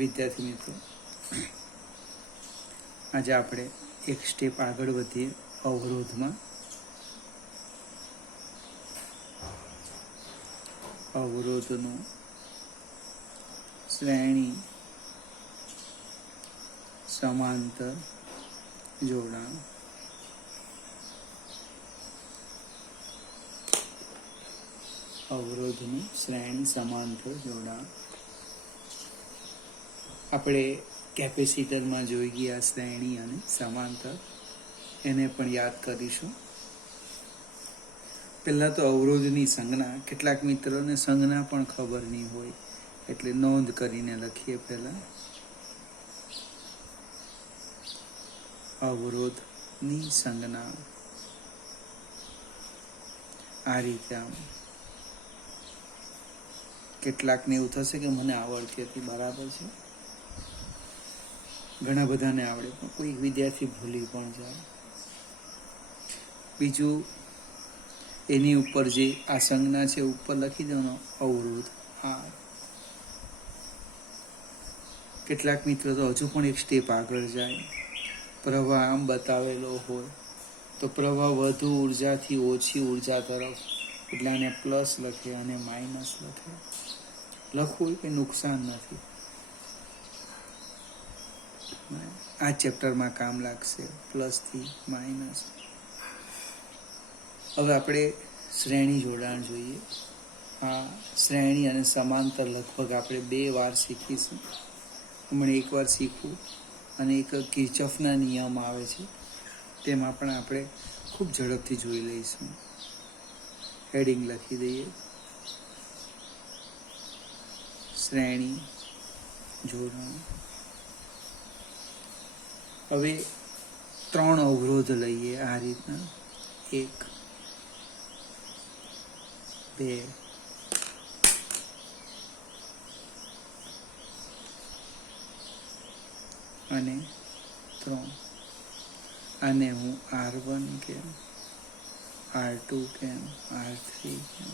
વિદ્યાર્થી મિત્રો, આજે આપણે એક સ્ટેપ આગળ વધીએ અવરોધમાં. અવરોધનું શ્રેણી સમાંતર જોડાણ. અવરોધનું શ્રેણી સમાંતર જોડાણ આપણે કેપેસિટરમાં જોઈ ગયા. શ્રેણી અને સમાંતર એને પણ યાદ કરીશું. પહેલાં તો અવરોધની સંજ્ઞા, કેટલાક મિત્રોને સંજ્ઞા પણ ખબર નહીં હોય એટલે નોંધ કરીને લખીએ. પહેલાં અવરોધની સંજ્ઞા આ રીતે આમ. કેટલાકને એવું થશે કે મને આવડતી હતી, બરાબર છે, ઘણા બધાને આવડે, પણ કોઈ વિદ્યાર્થી ભૂલી પણ જાય. બીજું, એની ઉપર જે આ સંજ્ઞા છે ઉપર લખી દેવાનો અવરોધ આ. કેટલાક મિત્રો તો હજુ પણ એક સ્ટેપ આગળ જાય. પ્રવાહ આમ બતાવેલો હોય તો પ્રવાહ વધુ ઉર્જાથી ઓછી ઉર્જા તરફ, એટલે આને પ્લસ લખે અને માઇનસ લખે. લખવું કે નુકસાન નથી, આ ચેપ્ટરમાં કામ લાગશે. પ્લસથી માઇનસ. હવે આપણે શ્રેણી જોડાણ જોઈએ. આ શ્રેણી અને સમાંતર લગભગ આપણે 2 વાર શીખીશું. હમણાં 1 વાર શીખવું અને એક કિર્ચોફના નિયમ આવે છે તેમાં પણ આપણે ખૂબ ઝડપથી જોઈ લઈશું. હેડિંગ લખી દઈએ, શ્રેણી જોડાણ. હવે 3 અવરોધ લઈએ આ રીતના. 1, 2 અને 3. આને હું R1 કેમ, R2 કેમ, R3 કેમ,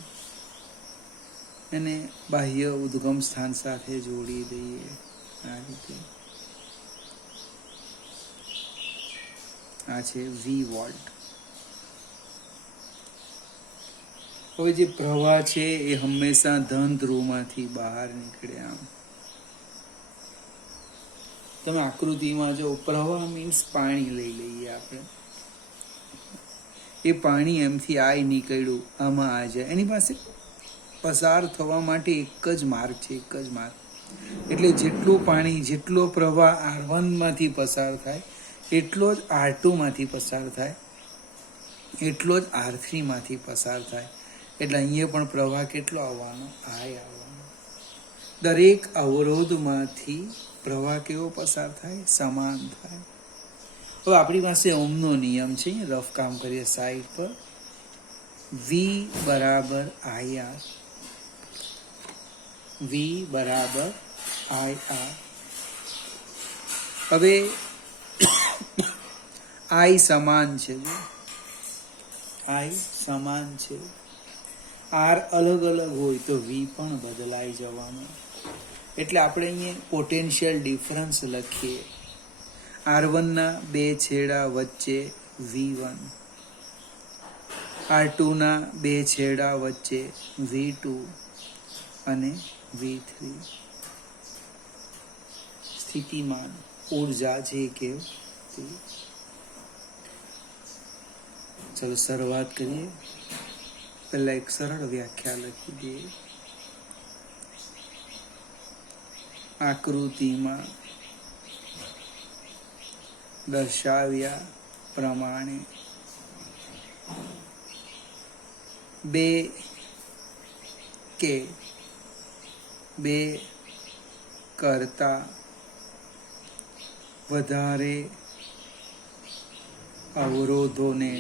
એને બાહ્ય ઉદ્ગમ સ્થાન સાથે જોડી દઈએ આ રીતે. આ છે V વોલ્ટ. હવે જે પ્રવાહ છે એ હંમેશા ધન ધ્રુવમાંથી બહાર નીકળે. આમ તમે આકૃતિમાં જો, પ્રવાહ મીન્સ પાણી લઈ લઈએ આપણે. એ પાણી એમથી આઈ નીકળ્યું, આમાં આ જાય. એની પાસે પસાર થવા માટે એક જ માર્ગ છે, એક જ માર્ગ. એટલે જેટલું પાણી, જેટલો પ્રવાહ R1 માંથી પસાર થાય એટલો જ R2 માંથી પસાર થાય, એટલો જ R3 માંથી પસાર થાય. એટલે અહીંયા પણ પ્રવાહ કેટલો આવવાનો? આય આવવાનો. દરેક અવરોધમાંથી પ્રવાહ કેવો પસાર થાય? સમાન થાય. હવે આપણી પાસે ઓહમનો નિયમ છે. રફ કામ કરીએ સાઈડ પર. V બરાબર IR, V બરાબર IR. હવે I સમાન છે, I સમાન છે. R અલગ અલગ હોય તો V પણ બદલાઈ જવાનું. એટલે આપણે અહીંયા પોટેન્શિયલ ડિફરન્સ લખીએ. R1 ના 2 છેડા વચ્ચે V1, R2 ના 2 છેડા વચ્ચે V2 અને V3. સ્થિતિમાન ઉર્જા જે કે. ચલો શરૂઆત કરીએ. પહેલા એક સરળ વ્યાખ્યા લખી દઈએ. આકૃતિમાં દર્શાવ્યા પ્રમાણે 2 કે 2 કરતા વધારે અવરોધોને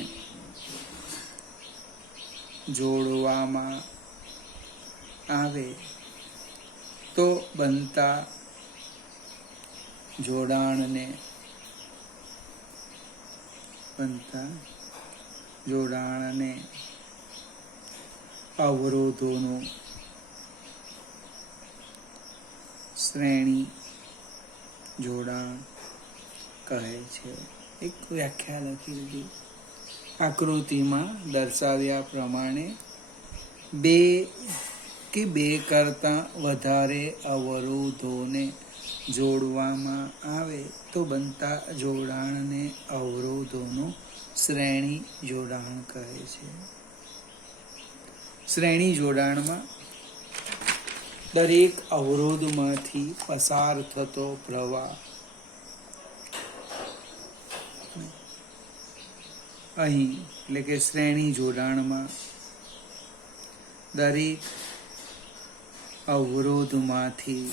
જોડવામાં આવે તો બનતા જોડાણને અવરોધોનું શ્રેણી જોડાણ કહે છે. એક વ્યાખ્યા લખી દીધી. આકૃતિમાં દર્શાવ્યા પ્રમાણે બે કે બે કરતાં વધારે અવરોધોને જોડવામાં આવે તો બનતા જોડાણને અવરોધોનું શ્રેણી જોડાણ કહે છે. શ્રેણી જોડાણમાં દરેક અવરોધમાંથી પસાર થતો પ્રવાહ અહીં એટલે કે શ્રેણી જોડાણમાં દરેક અવરોધમાંથી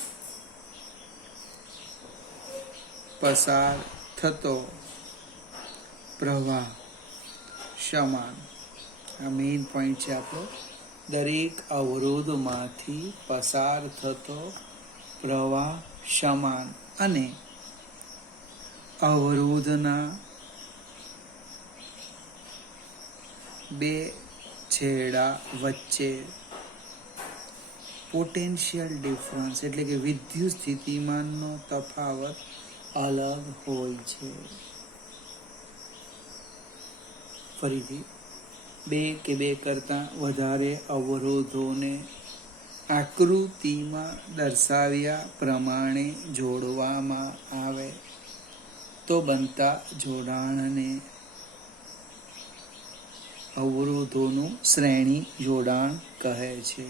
પસાર થતો પ્રવાહ સમાન. આ મેઇન પોઈન્ટ છે આપણો. દરેક અવરોધમાંથી પસાર થતો પ્રવાહ સમાન અને અવરોધના બે છેડા વચ્ચે પોટેન્શિયલ ડિફરન્સ એટલે કે વિદ્યુત સ્થિતિમાનનો તફાવત અલગ હોય છે. ફરીથી, બે કે બે કરતાં વધારે અવરોધોને આકૃતિમાં દર્શાવ્યા પ્રમાણે જોડવામાં આવે તો બનતા જોડાણને અવરોધોનું શ્રેણી જોડાણ કહે છે.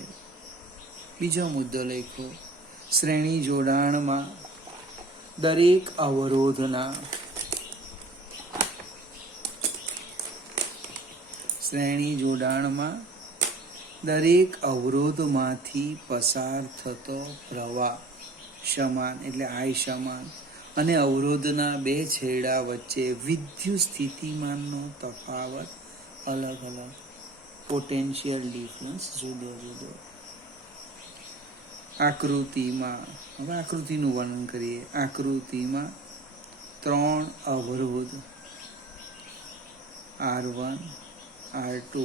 બીજો મુદ્દો લખો. શ્રેણી જોડાણમાં દરેક અવરોધના શ્રેણી જોડાણમાં દરેક અવરોધમાંથી પસાર થતો પ્રવાહ સમાન એટલે I સમાન અને અવરોધના બે છેડા વચ્ચે વિદ્યુત સ્થિતિમાનનો તફાવત અલગ અલગ, પોટેન્શિયલ ડિફરન્સ જુદો જુદો. આકૃતિમાં, હવે આકૃતિનું વર્ણન કરીએ. આકૃતિમાં 3 અવરોધ R1, R2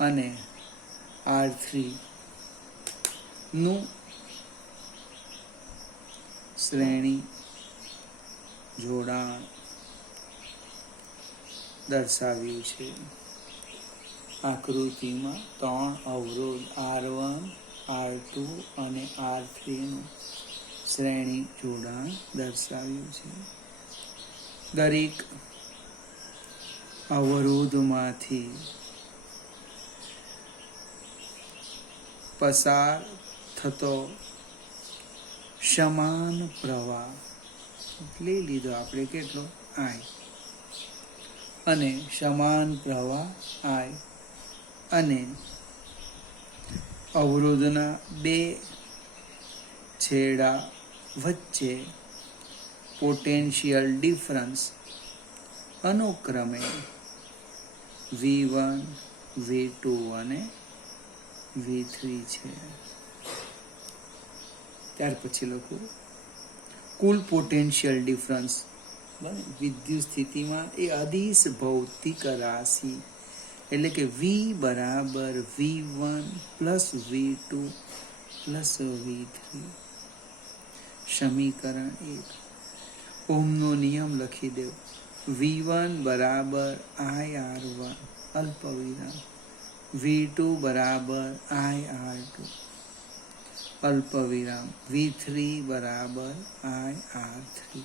અને R3 નું શ્રેણી જોડાણ દર્શાવ્યું છે. આકૃતિમાં 3 અવરોધ R1, R2 અને R3 નું શ્રેણી જોડાણ દર્શાવ્યું છે. દરેક અવરોધમાંથી પસાર થતો સમાન પ્રવાહ લઈ લીધો આપણે કેટલો I અને સમાન પ્રવાહ I અને અવરોધના બે છેડા વચ્ચે પોટેન્શિયલ ડિફરન્સ અનુક્રમે V1, V2 અને V3 છે. ત્યાર પછી લખું કુલ પોટેન્શિયલ ડિફરન્સ. વિદ્યુત સ્થિતિમાં એ અદિશ ભૌતિક રાશિ એટલે કે V બરાબર V1 plus V2 plus V3. સમીકરણ 1. ઓહમનો નિયમ લખી દેવ. V1 બરાબર IR1 અલ્પ વિરામ, V2 બરાબર IR2 અલ્પ વિરામ, V3 બરાબર IR3.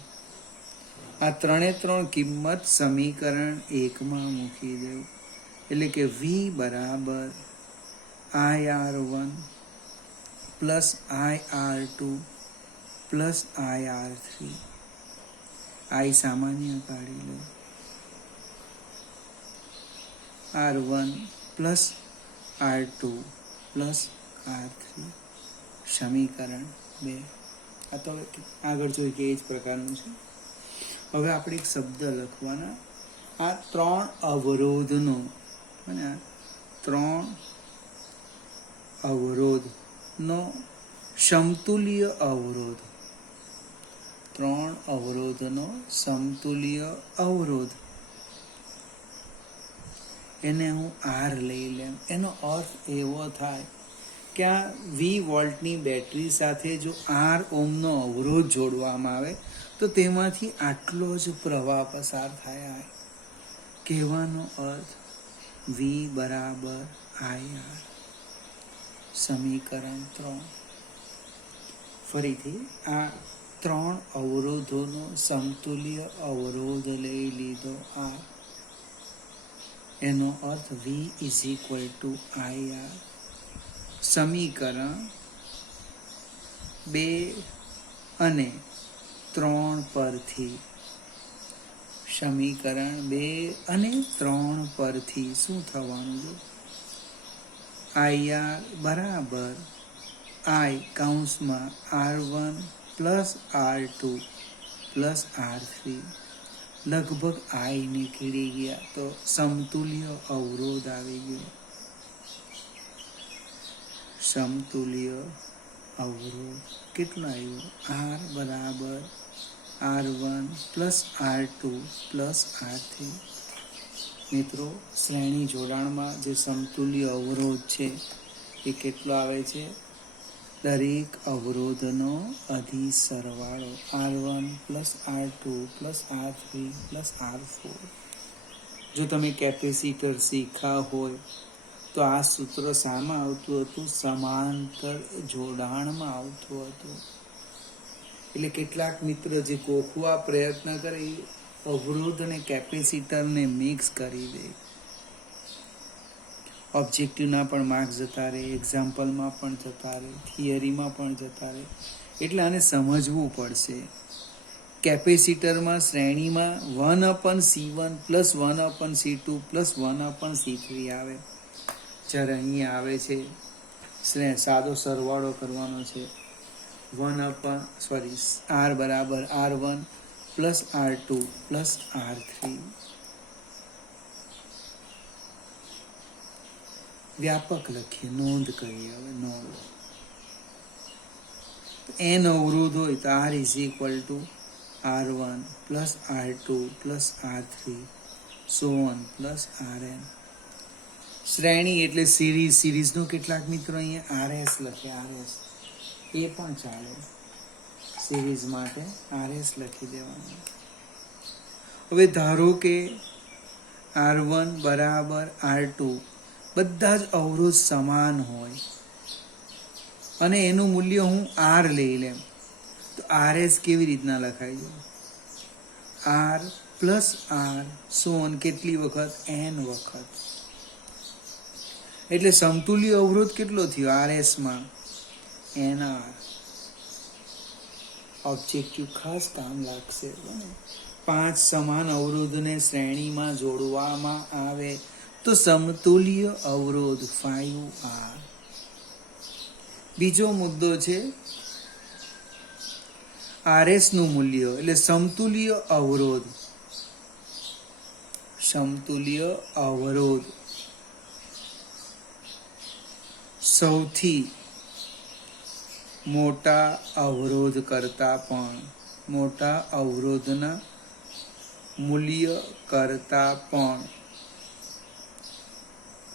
આ 3 કિંમત સમીકરણ 1 માં મૂકી દેવું. એટલે કે V બરાબર IR1 plus IR2 plus IR3. I સામાન્ય કાઢી લો. R1 plus R2 plus R3 સમીકરણ 2. આ તો આગળ જોઈ કે એ જ પ્રકારનું છે. હવે આપણે એક શબ્દ લખવાના. આ 3 અવરોધનો અને આ 3 અવરોધનો સમતુલ્ય અવરોધ, 3 અવરોધનો સમતુલ્ય અવરોધ એને હું R લઈ લેમ. એનો અર્થ એવો થાય કે આ 20 વોલ્ટની બેટરી સાથે જો 8 ઓહ્મનો અવરોધ જોડવામાં આવે તો તેમાંથી આટલો જ પ્રવાહ પસાર થાય. કહેવાનો અર્થ V બરાબર IR. સમીકરણ 3. ફરીથી આ 3 અવરોધોનો સમતુલ્ય અવરોધ લઈ લીધો R. એનો અર્થ V is equal to IR. સમીકરણ 2 અને 3 પરથી સમીકરણ 2 અને 3 પરથી શું થવાનું છે? IR બરાબર I કૌંસમાં R1 plus R2 plus R3 લગભગ I નીકળી ગયા તો સમતુલ્ય અવરોધ આવી ગયો. સમતુલ્ય અવરોધ કેટલો આવ્યો? R બરાબર R1 plus R2 plus R3. મિત્રો, શ્રેણી જોડાણમાં જે સમતુલ્ય અવરોધ છે એ કેટલો આવે છે? દરેક અવરોધનો અધિસરવાળો R1 plus R2 plus R3 plus R4. જો તમે કેપેસિટર શીખ્યા હોય તો આ સૂત્ર શામાં આવતું હતું? સમાંતર જોડાણમાં આવતું હતું. એટલે કેટલાક મિત્ર જે ગોખવા પ્રયત્ન કરે અવરોધ અને કેપેસિટરને મિક્સ કરી દે. ઓબ્જેક્ટિવના પણ માર્ક્સ જતા રહે, એક્ઝામ્પલમાં પણ જતા રહે, થિયરીમાં પણ જતા રહે. એટલે આને સમજવું પડશે. કેપેસિટરમાં શ્રેણીમાં 1/C1 plus 1/C2 plus 1/C3 આવે. જ્યારે અહીંયા આવે છે સાદો સરવાળો કરવાનો છે. R બરાબર R1 plus R2 plus R3. વ્યાપક લખીએ, નોંધ કરીએ. હવે નોંધ, n અવરોધ હોય તો R is equal to R1 plus R2 plus R3 so on plus Rn. શ્રેણી એટલે સિરીઝ. સિરીઝનો કેટલાક મિત્રો અહીંયા RS લખે. RS એ પણ ચાલે. સિરીઝ માટે RS લખી દેવાનું. હવે ધારો કે R1 બરાબર R2 બધા જ અવરોધ સમાન હોય અને એનું મૂલ્ય હું R લઈ લેમ તો RS કેવી રીતના લખાય છે? R પ્લસ R સોન કેટલી વખત? n વખત. એટલે સમતુલ્ય અવરોધ કેટલો થયો RS માં? NR. ઓબ્જેક્ટિવ ખાસ કામ લાગશે. 5 સમાન અવરોધને શ્રેણીમાં જોડવામાં આવે તો સમતુલ્ય અવરોધ 5R. બીજો મુદ્દો છે RS નું મૂલ્ય એટલે સમતુલ્ય અવરોધ. સમતુલ્ય અવરોધ સૌથી મોટા અવરોધ કરતા પણ મોટા અવરોધના મૂલ્ય કરતા પણ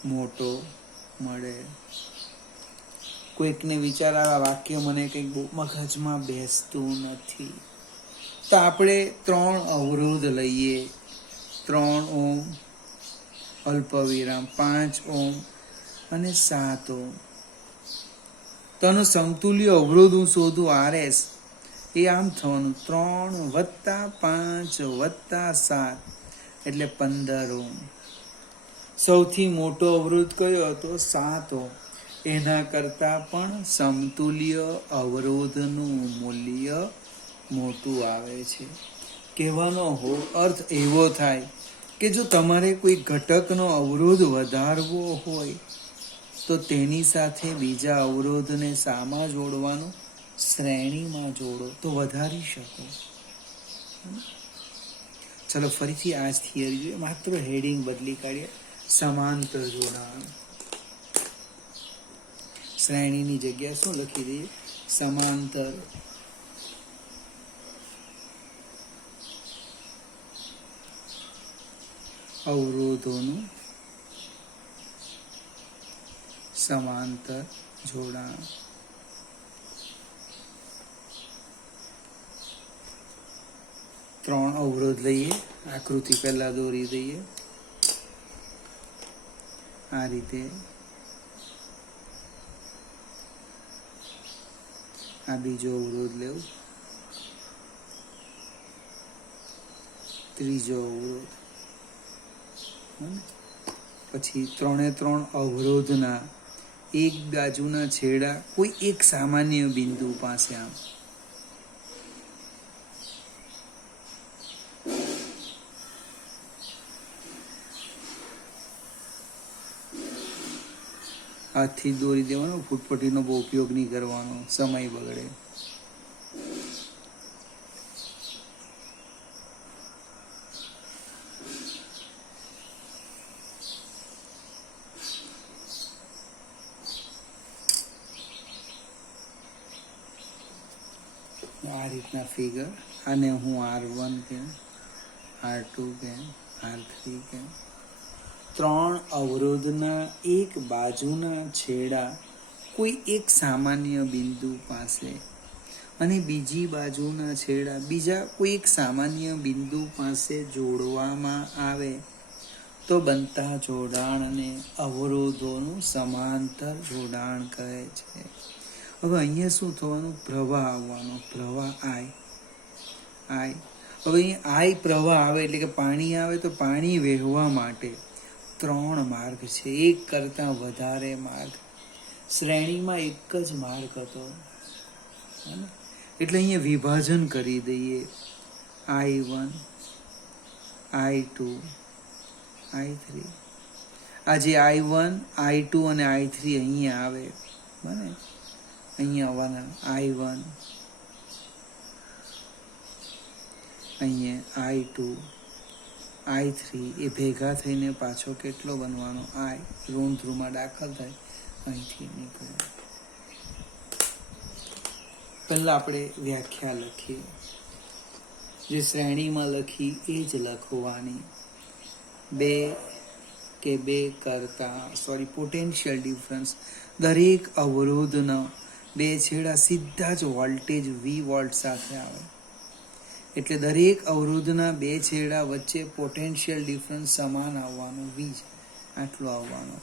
મોટો મળે. કોઈકને વિચાર આવે વાક્ય મને કંઈક બહુ મગજમાં બેસતું નથી તો આપણે 3 અવરોધ લઈએ. 3 ઓહ્મ, અલ્પવિરામ 5 ઓહ્મ અને 7 ઓહ્મ. તો સમતુલ્ય અવરોધ હું શોધું RS એ આમ થવાનું 3 વત્તા 5 વત્તા 7 એટલે 15 ઓહ્મ. સૌથી મોટો અવરોધ કયો હતો? 7 ઓહ્મ. એના કરતા પણ સમતુલ્ય અવરોધનું મૂલ્ય મોટું આવે છે. કહેવાનો અર્થ એવો થાય કે જો તમારે કોઈ ઘટકનો અવરોધ વધારવો હોય તો તેની સાથે બીજા અવરોધને સામા જોડવાનું? શ્રેણીમાં જોડો તો વધારી શકો. ચલો ફરીથી આ જ થિયરી જોઈએ. માત્ર હેડિંગ બદલી કાઢીએ. સમાંતર જોડાણ. શ્રેણીની જગ્યાએ શું લખી દઈએ? સમાંતર. અવરોધોનું સમાંતર જોડાણ. ત્રણ અવરોધ લઈએ, આકૃતિ પહેલા દોરી દઈએ. આ રીતે આ બીજો અવરોધ લેવું, ત્રીજો અવરોધ, પછી ત્રણે ત્રણ અવરોધના એક બાજુના છેડા કોઈ એક સામાન્ય બિંદુ પાસે આમ હાથથી દોરી દેવાનો. ફૂટપટ્ટીનો બહુ ઉપયોગ નહીં કરવાનો, સમય બગડે. આ રીતના ફિગર. આને હું R1 કેમ, R2 કેમ, R3 કેમ. ત્રણ અવરોધના એક બાજુના છેડા કોઈ એક સામાન્ય બિંદુ પાસે અને બીજી બાજુના છેડા બીજા કોઈ એક સામાન્ય બિંદુ પાસે જોડવામાં આવે તો બનતા જોડાણને અવરોધોનું સમાંતર જોડાણ કહે છે. હવે અહીંયા શું થવાનું? પ્રવાહ આવવાનો. પ્રવાહ આઈ. હવે અહીંયા આઈ પ્રવાહ આવે એટલે કે પાણી આવે તો પાણી વહેવા માટે ત્રણ માર્ગ છે, એક કરતાં વધારે માર્ગ. શ્રેણીમાં એક જ માર્ગ હતો, એટલે અહીંયા વિભાજન કરી દઈએ. I1, I2, I3. આ જે I1, I2 અને I3 અહીંયા આવે, બને અહીંયા આવવાના I1, અહીંયા I2, I3 એ ભેગા થઈને પાછો કેટલો બનવાનો? I. ઋણ ધ્રુવમાં દાખલ થાય, અહીંથી નીકળે. પહેલા આપણે વ્યાખ્યા લખીએ. જે શ્રેણીમાં લખી એ જ લખવાની. Potential difference. દરેક અવરોધના બે છેડા સીધા જ વોલ્ટેજ V વોલ્ટ સાથે આવે, એટલે દરેક અવરોધના બે છેડા વચ્ચે પોટેન્શિયલ ડિફરન્સ સમાન આવવાનો, V આટલો આવવાનો.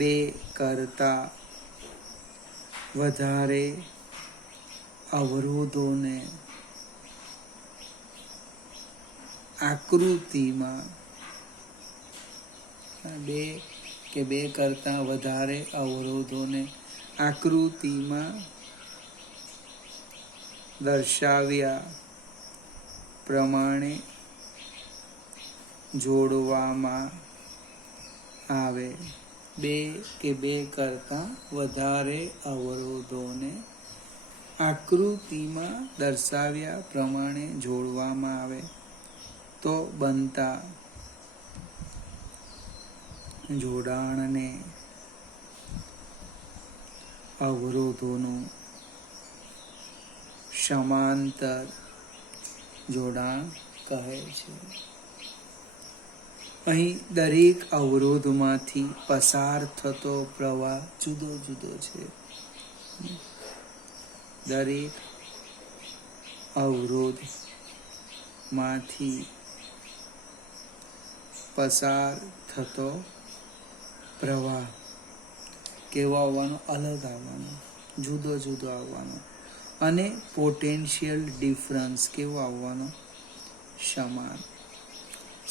બે કરતા વધારે અવરોધોને આકૃતિમાં બે કરતા વધારે અવરોધોને આકૃતિમાં દર્શાવ્યા પ્રમાણે જોડવામાં આવે. બે કરતા વધારે અવરોધોને આકૃતિમાં દર્શાવ્યા પ્રમાણે જોડવામાં આવે તો બનતા જોડાણને અવરોધોનું સમાંતર જોડાણ કહે છે. અહીં દરેક અવરોધમાંથી પસાર થતો પ્રવાહ જુદો જુદો છે. દરેક અવરોધમાંથી પસાર થતો પ્રવાહ કેવો આવવાનો? અલગ આવવાનો, જુદો જુદો આવવાનો. અને પોટેન્શિયલ ડિફરન્સ કેવો આવવાનો? સમાન.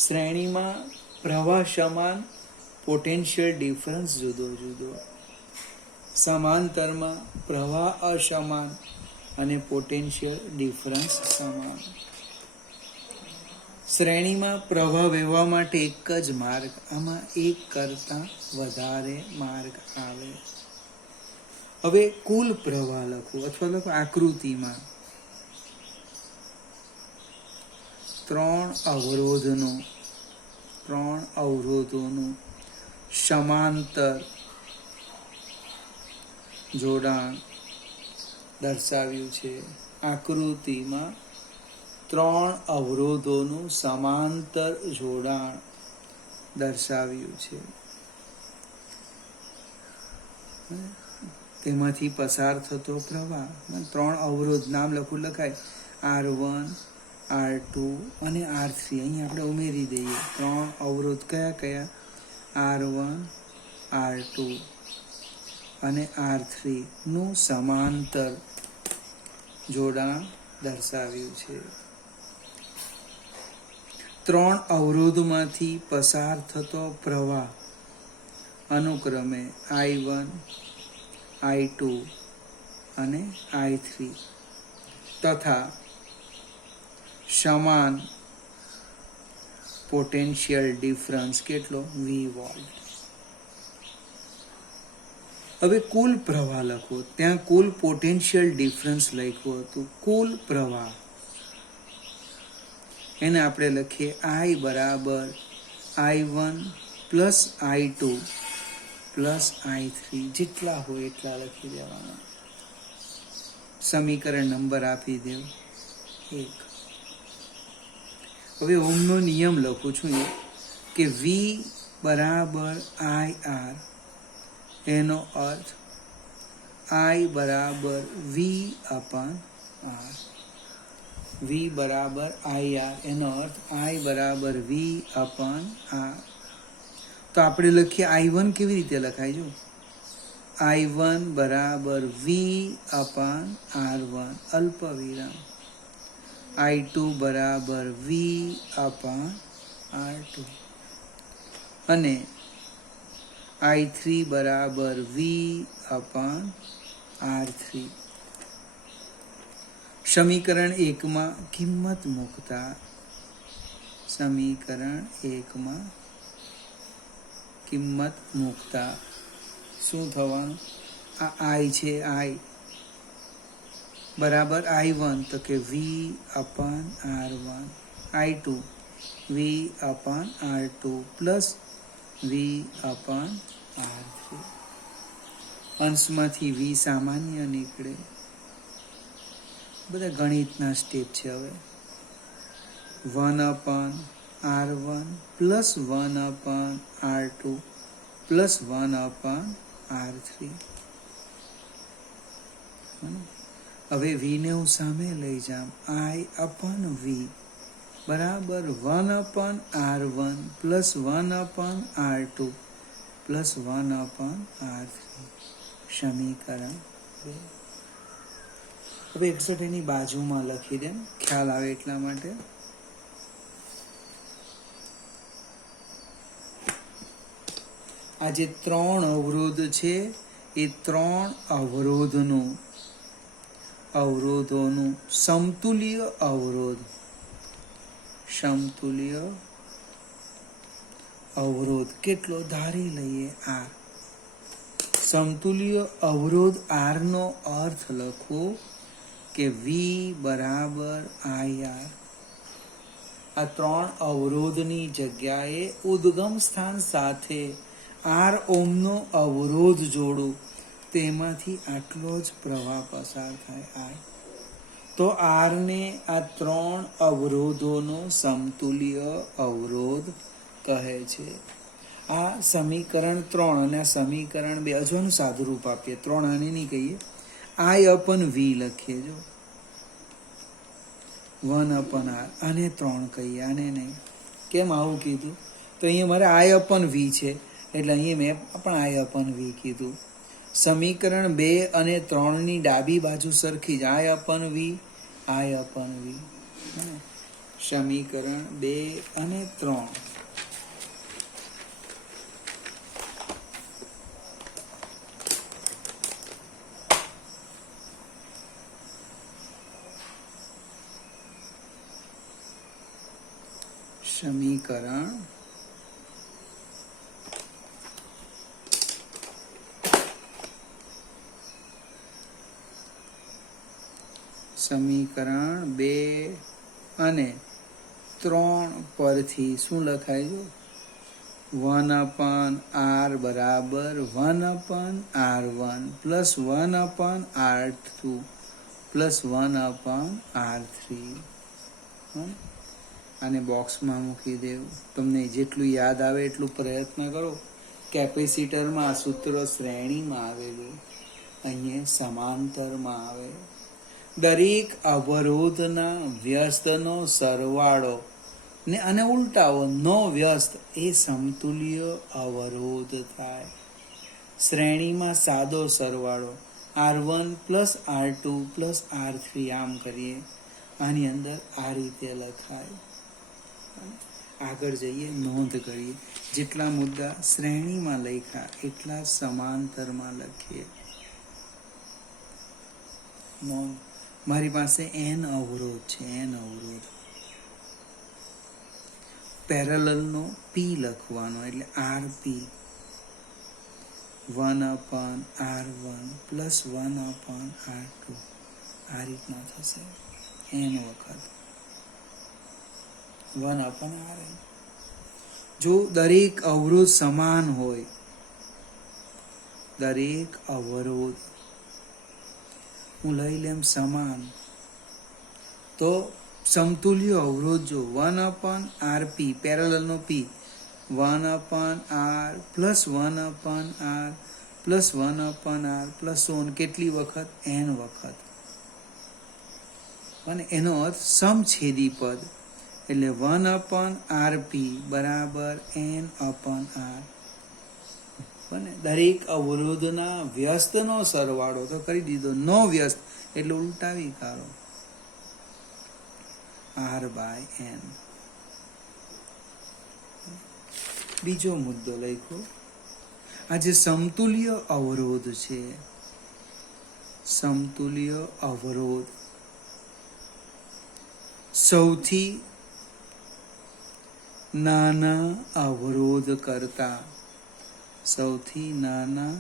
શ્રેણીમાં પ્રવાહ સમાન, પોટેન્શિયલ ડિફરન્સ જુદો જુદો. સમાંતરમાં પ્રવાહ અસમાન અને પોટેન્શિયલ ડિફરન્સ સમાન. શ્રેણીમાં પ્રવાહ વહેવા માટે એક જ માર્ગ, આમાં એક કરતાં વધારે માર્ગ આવે. હવે કુલ પ્રવાહ લખો અથવા લખો આકૃતિમાં. ત્રણ અવરોધોનું સમાંતર જોડાણ દર્શાવ્યું છે. આકૃતિમાં ત્રણ અવરોધોનું સમાંતર જોડાણ દર્શાવ્યું છે. તેમાંથી પસાર થતો પ્રવાહ, 3 અવરોધ નામ લખાય, R1, R2 અને R3. અહીં આપણે ઉમેરી દઈએ 3 અવરોધ કયા કયા, R1, R2 અને R3 નું સમાંતર જોડાણ દર્શાવ્યું છે. 3 અવરોધમાંથી પસાર થતો પ્રવાહ અનુક્રમે I1, I2 અને I3 તથા સમાન પોટેન્શિયલ ડિફરન્સ કેટલો, V વોલ્ટ. હવે કુલ પ્રવાહ લખો. ત્યાં કુલ પોટેન્શિયલ ડિફરન્સ લખ્યું હતું. કુલ પ્રવાહ એને આપણે લખીએ I બરાબર I1 plus I2 plus I3. જેટલા હોય એટલા લખી દેવાના. સમીકરણ નંબર આપી દેવ 1. હવે ઓહમનો નિયમ લખું છું કે V બરાબર IR, એનો અર્થ I બરાબર V અપન R. V બરાબર IR, એનો અર્થ I બરાબર V અપન R. તો આપણે લખીએ I1 કેવી રીતે લખાય, જો I1 બરાબર V અપન R1 અલ્પ વિરામ, I2 બરાબર V અપન R2 અને I3 બરાબર V અપન R3. સમીકરણ 1 માં કિંમત મૂકતા, સમીકરણ 1 માં કિંમત મૂકતા શું થવાનું, આ I છે, I બરાબર I1 તો કે V અપન R1, I2 V અપન R2 plus V અપન R3. અંશમાંથી V સામાન્ય નીકળે. બધા ગણિતના સ્ટેપ છે. હવે 1 અપન R1 plus 1 અપન R2 plus 1 અપન R3. હવે V ને હું સામે લઈ જામ, I અપન V બરાબર 1 અપન R1 plus 1 અપન R2 plus 1 અપન R3. સમીકરણ 2. હવે 61 એની બાજુમાં લખી દે, ખ્યાલ આવે એટલા માટે. આ જે 3 અવરોધ છે એ 3 અવરોધોનું સમતુલ્ય અવરોધ કેટલો ધારી લઈએ, R. સમતુલ્ય અવરોધ R નો અર્થ લખો કે V બરાબર IR. આ 3 અવરોધની જગ્યાએ ઉદ્ગમ સ્થાન સાથે R ઓહમનો અવરોધ જોડું, તેમાંથી આટલો જ પ્રવાહ પસાર થાય, I. તો R ને આ 3 અવરોધોનો સમતુલ્ય અવરોધ કહે છે. આ સમીકરણ 3 અને આ સમીકરણ 2 હજુનું સાદું રૂપ આપીએ. 3 આને નહીં કહીએ, I અપન V લખીએ, જો 1 અપન R. આને 3 કહીએ, આને નહીં. કેમ આવું કીધું, તો અહીંયા મારે I અપન V છે એટલે અહીંયા મેં પણ I અપન V કીધું. સમીકરણ 2 અને 3 ની ડાબી બાજુ સરખી જ, I અપન V, I અપન V. સમીકરણ 2 અને 3. સમીકરણ 2 અને 3 પરથી શું લખાય છે, 1 અપન R બરાબર 1 અપન R1 plus 1 અપન R2 plus 1 અપન R3. આને બોક્સમાં મૂકી દેવું. તમને જેટલું યાદ આવે એટલું પ્રયત્ન કરો. કેપેસિટરમાં આ સૂત્ર શ્રેણીમાં આવેલું, અહીંયા સમાંતરમાં આવે. દરેક અવરોધના વ્યસ્તનો સરવાળો ને અને ઉલટાવો નો વ્યસ્ત એ સમતુલ્ય અવરોધ થાય. શ્રેણીમાં સાદો સરવાળો R1 plus R2 plus R3 આમ કરીએ, આની અંદર આ રીતે લખાય. આગળ જઈએ, નોંધ કરીએ. જેટલા મુદ્દા શ્રેણીમાં લખ્યા એટલા સમાંતરમાં લખીએ. નોંધ, મારી પાસે n અવરોધ છે, n અવરોધ. પેરેલલનો P લખવાનો એટલે RP 1/R1 પ્લસ 1/R2 આ રીતના થશે. n વખત 1/Rn. જો દરેક અવરોધ સમાન હોય, દરેક અવરોધ હું લઈ લેમ સમાન, તો સમતુલ્ય અવરોધ જો 1/Rp પેરેલલનો P 1/R plus 1/R plus 1/R plus on કેટલી વખત? n વખત. અને એનો અર્થ સમછેદી પદ એટલે 1/Rp બરાબર n/R. દરેક અવરોધના વ્યસ્તનો સરવાળો તો કરી દીધો, નો વ્યસ્ત એટલે ઉલટાવી કાઢો R/n. બીજો મુદ્દો લખો. આ જે સમતુલ્ય અવરોધ છે, સમતુલ્ય અવરોધ સૌથી નાના અવરોધ કરતા, સૌથી નાના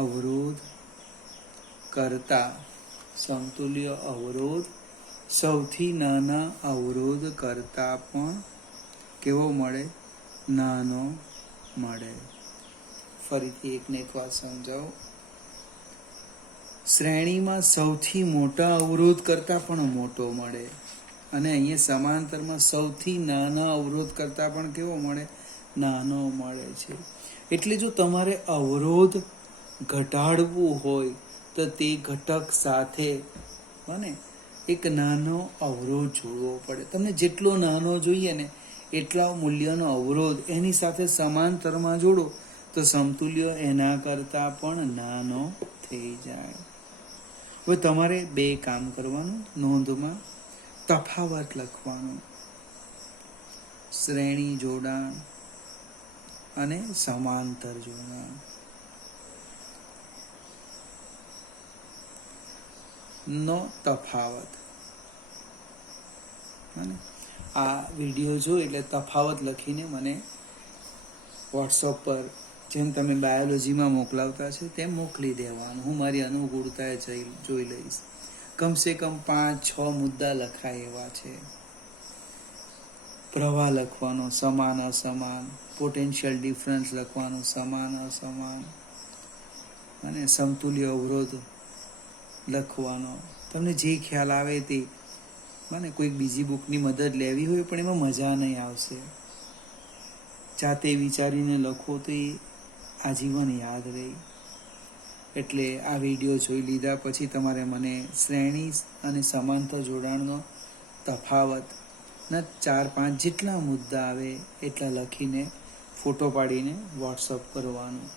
અવરોધ કરતા, સમતુલ્ય અવરોધ સૌથી નાના અવરોધ કરતા પણ કેવો મળે? નાનો મળે. ફરીથી એકને એક વાત સમજાવો. શ્રેણીમાં સૌથી મોટા અવરોધ કરતા પણ મોટો મળે, અને અહીંયા સમાંતરમાં સૌથી નાના અવરોધ કરતા પણ કેવો મળે? નાનો મળે છે. એટલે જો તમારે અવરોધ ઘટાડવું હોય તો તે ઘટક સાથે એક નાનો અવરોધ જોડવો પડે. તમને જેટલો નાનો જોઈએ ને એટલા મૂલ્યનો અવરોધ એની સાથે સમાંતરમાં જોડો તો સમતુલ્ય એના કરતા પણ નાનો થઈ જાય. હવે તમારે બે કામ કરવાનું. નોંધમાં તફાવત લખવાનું, શ્રેણી જોડાણ અને સમાંતર જોડાણ. નો તફાવત. આ વિડીયો જો એટલે તફાવત લખીને મને વોટ્સઅપ પર જેમ તમે બાયોલોજીમાં મોકલાવતા છે તેમ મોકલી દેવાનું. હું મારી અનુકૂળતાએ જોઈ લઈશ. કમસે કમ 5-6 મુદ્દા લખાય એવા છે. પ્રવાહ લખવાનો સમાન અસમાન, પોટેન્શિયલ ડિફરન્સ લખવાનો સમાન અસમાન, અને સમતુલ્ય અવરોધ લખવાનો. તમને જે ખ્યાલ આવે તે. કોઈક બીજી બુકની મદદ લેવી હોય પણ એમાં મજા નહીં આવશે. જાતે વિચારીને લખો તો એ આજીવન યાદ રહે. એટલે આ વિડીયો જોઈ લીધા પછી તમારે મને શ્રેણી અને સમાંતર જોડાણનો તફાવત ના 4-5 જેટલા મુદ્દા આવે એટલા લખીને ફોટો પાડીને વોટ્સઅપ કરવાનું.